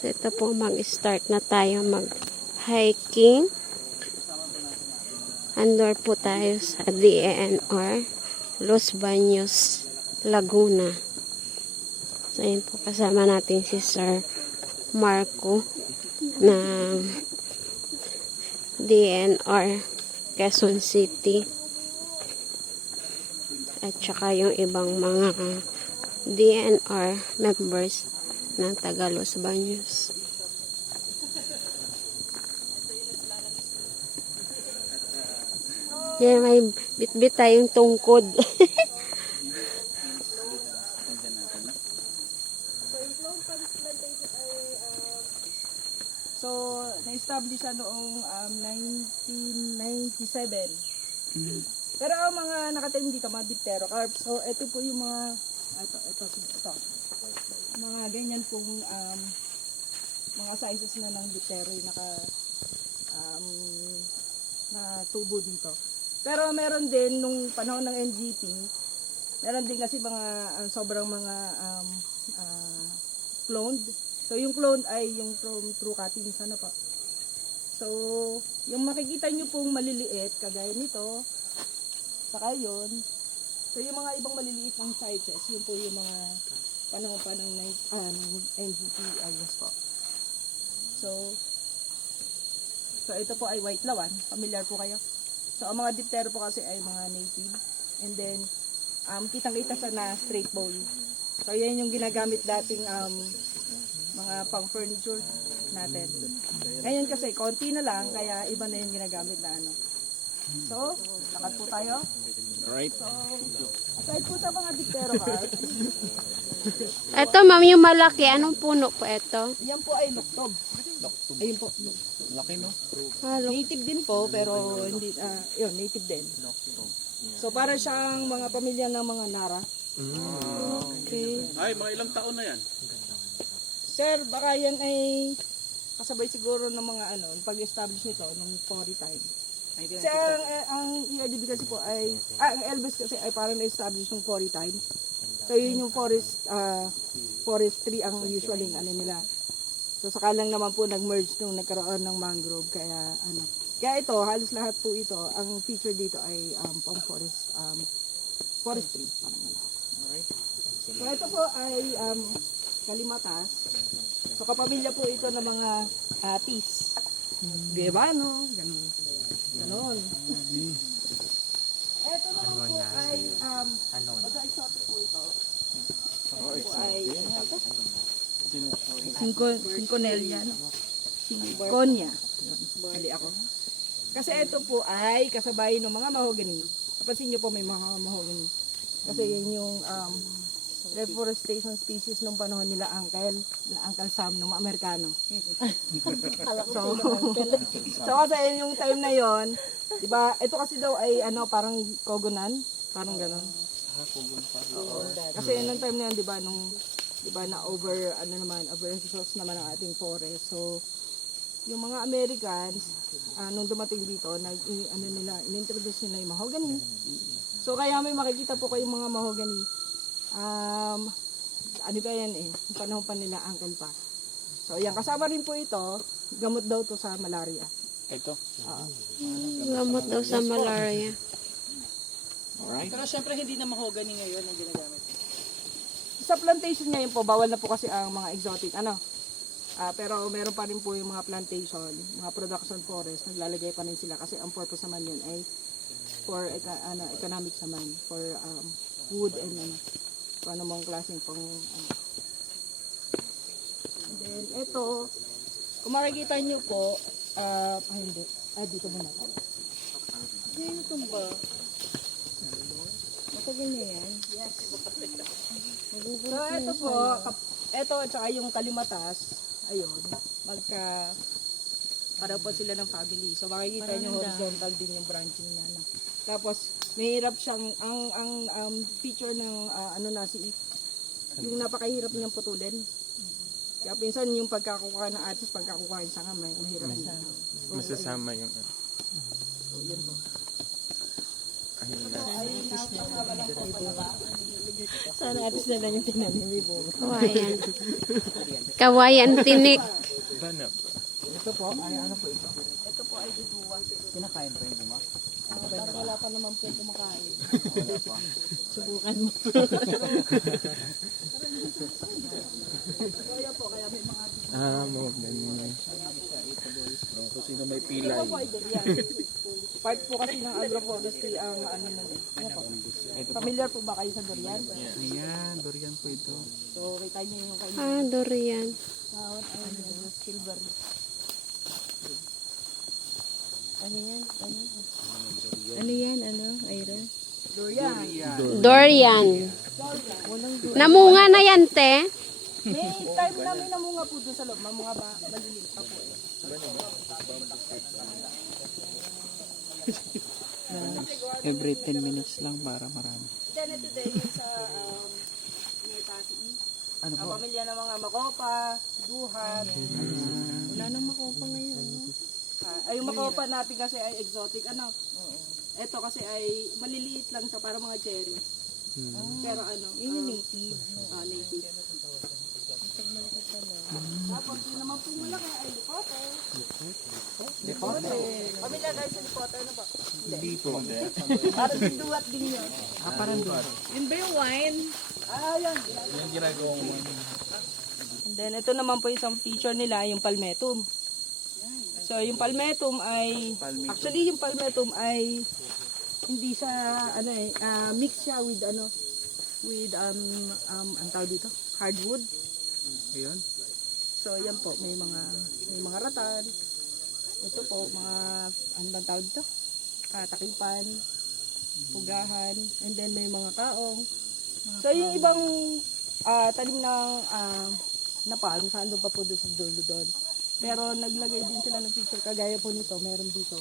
So, ito po, mag-start na tayo mag-hiking. Andor po tayo sa DENR, Los Baños, Laguna. So, yun po, kasama natin si Sir Marco ng DENR, Quezon City. At saka yung ibang mga DENR members ng taga Los Baños. Yan, may bit-bit tayong tungkod. So, na-establish siya noong 1997. Pero ang mga nakatanim dito, mga dipterocarps. So, ito po yung mga, ito. Mga ganyan pong mga sizes na ng diptero yung na tubo dito. Pero meron din, nung panahon ng NGT, meron din kasi mga sobrang mga cloned. So, yung cloned ay yung from true cutting. Sana pa. So, yung makikita nyo pong maliliit, kagaya nito, saka yun. So, yung mga ibang maliliit ng sizes, yun po yung mga panahon pa ng NGT agas po. So, ito po ay white lawan. Familiar po kayo? So, ang mga diptero po kasi ay mga native. And then, kitang-kita sa na straight bowl. So, yan yung ginagamit dating mga pang furniture natin. Ngayon kasi, konti na lang, kaya iba na yung ginagamit na ano. So, lakad po tayo. Alright. So, aside po sa mga diptero cards, Ito, ma'am, yung malaki. Anong puno po ito? yan po ay luktob. Ayun po. Laki, no? Native din po, pero hindi, yun, native din. So, para siyang mga pamilya ng mga Nara. Okay. Ay, mga ilang taon na yan? Sir, baka yan ay kasabay siguro ng mga pag-establish nito nung Cory time. Kasi ang ERDB kasi po ay, ang Elvis kasi ay parang na-establish nung Cory time. So, yun yung forestry ang usually nila. So, saka lang naman po nag-merge nung nagkaroon ng mangrove. Kaya, Kaya ito, halos lahat po ito, ang feature dito ay pang forestry. Parang so, ito po ay kalimatas. So, kapamilya po ito ng mga atis. Gebano, ganun. Ganon. Ito naman po ay, exotic po ito. Ito po ay, Cinconelia, no? Cinconia. Mali ako. Kasi ito po ay kasabay ng mga mahogany. Napansin nyo po may mga mahogany. Kasi yun yung reforestation species nung panahon nila Uncle Sam ng mga Amerikano. So kasi yung time na yon, di ba? Ito kasi daw ay parang kogonan, parang gano'n. Kasi nung time na yun, di ba, na overexhaust naman ang ating forest. So yung mga Americans, nung dumating dito, inintroduce nila yung mahogany. So kaya may makikita po kayong mga mahogany. Ano ba yan yung panahon pa nila Uncle pa. So yan, kasama rin po ito, gamot daw to sa malaria. Ito. Gamot daw sa malaria. Alright. Pero syempre hindi na mahogany ngayon ang ginagamit. Sa plantation ngayon po, bawal na po kasi ang mga exotic, pero meron pa rin po yung mga plantation, mga production forest, naglalagay pa rin sila kasi ang purpose naman yun ay for economics naman, for wood and kung ano mong klaseng pang And then ito, kung makikita nyo po, hindi, dito muna po. Ano ito ba? Matagal niya yan. Yes. So ito po, ito at saka yung kalimatas, ayun, pareho po sila ng family. So makikita nyo horizontal din yung branching niya. Tapos, mahirap siyang, ang feature ng yung napakahirap niyang putulin. Kaya pinsan yung pagkakukuha ng atis, pagkakukuha ng sanga, mahirap din. Masasama yung... So, yun po. Ay, Ay, napakahaba lang po pala. Sana atis na lang yung tinanim ni Bunga. Kawayan. Kawayan tinik. Banap. Ito po, ay ano po ito? Ito po ay duduwa. Kinakain pa yung bunga? Parang wala pa naman po kumakain. Wala pa. Subukan mo. Kaya po, kaya may mga Mo ganyan. Kung sino may Ito pilay. po ay durian. Part po kasi ng agroforestry ang ano nun eh. Ano po? Familiar po ba kayo sa durian? Ayan, durian po ito. So, kita niyo yung kayo. Durian. Silver. Ano yan? Ano yan? Ano, Ira? Durian. Durian. Namunga na yan, te. May time na may namunga po doon sa loob. Mamunga ba? Maliliit pa po eh. Every 10 minutes lang para marami. Then ito din yung sa Mertati. Ano Ang pamilya ng mga Makopa, Duhat. Wala nang makopa ngayon. Ano? Ay, yung Makopa natin kasi ay exotic. Ano? Ito kasi ay maliliit lang siya para mga cherry. Pero ano? Yun yung native. Native. Tapos yun naman po malaki ay lipote. Lipote. Pamilya guys sa lipote. Ano ba? Hindi po. Parang duwat din yun. Parang doon. Yun ba yung wine? Yan. Yung ginagawang And then ito naman po isang feature nila, yung palmetum. So yung palmetum ay, actually yung palmetum ay hindi siya ano eh, mix siya with ano, with ang tawag dito, hardwood. Ayun. So yan po, may mga ratan. Ito po mga ano bang tawag dito? Katakipan, pugahan, and then may mga kaong. So yung ibang talim ng na palm, saan doon pa po doon sa dulo doon. Pero naglagay din sila ng picture, kagaya po nito, meron dito.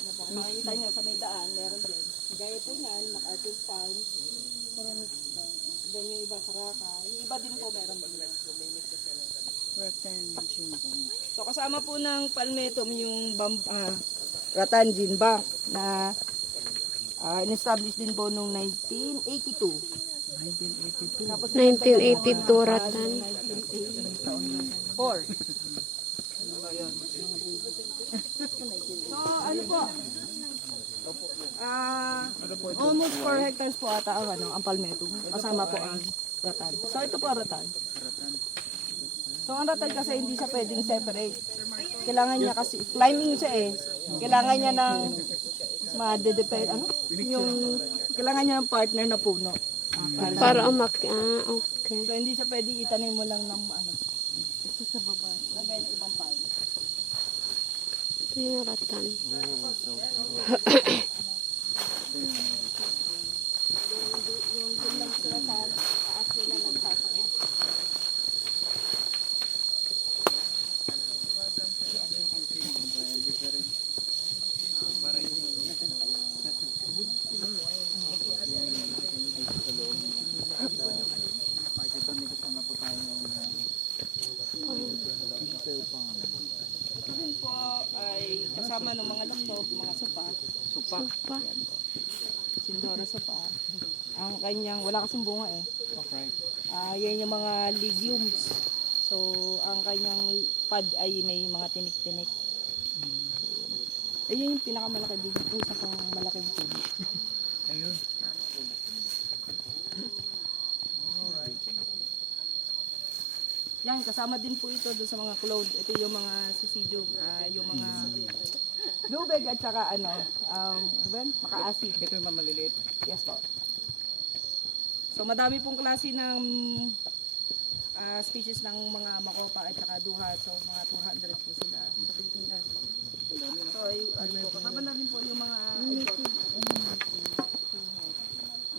Ano po, makikita nyo sa may daan, meron din. Kagaya po niyan, naka-artist palm. Then yung iba sa raka. Yung iba din po meron din. So kasama po ng palmetum yung Ratan Gene Bank na in-establish din po noong 1982. 1982. 1982 Ratan. 4. So ano po? Almost 4 hectares po ata ang palmetum. Kasama po ang ratan. So ito po ratan. So ang ratan kasi hindi siya pwedeng separate. Kailangan niya kasi, climbing siya eh. Kailangan niya ng kailangan niya ng partner na puno. Para okay. So hindi siya pwedeng itanim mo lang ng ito sa baba. Lagay ng ibang palo. Ito yung ratan. Yung dun lang sila sa taas nila nagsasakit. Ito din po ay kasama ng mga laptop, mga sopa. Pa. Sindora sopa. Ang kanyang, wala kasing bunga eh. Okay. Yan yung mga legumes. So, ang kanyang pod ay may mga tinik-tinik. Ayun yung pinakamalaki din. Isa pang malaking tinik. Ayun. Yan, kasama din po ito doon sa mga cloud. Ito yung mga sisidyum, yung mga lubeg at saka maka-acid. Ito yung maliliit. Yes po. So madami pong klase ng species ng mga makopa at saka duhat. So mga 200 po sila.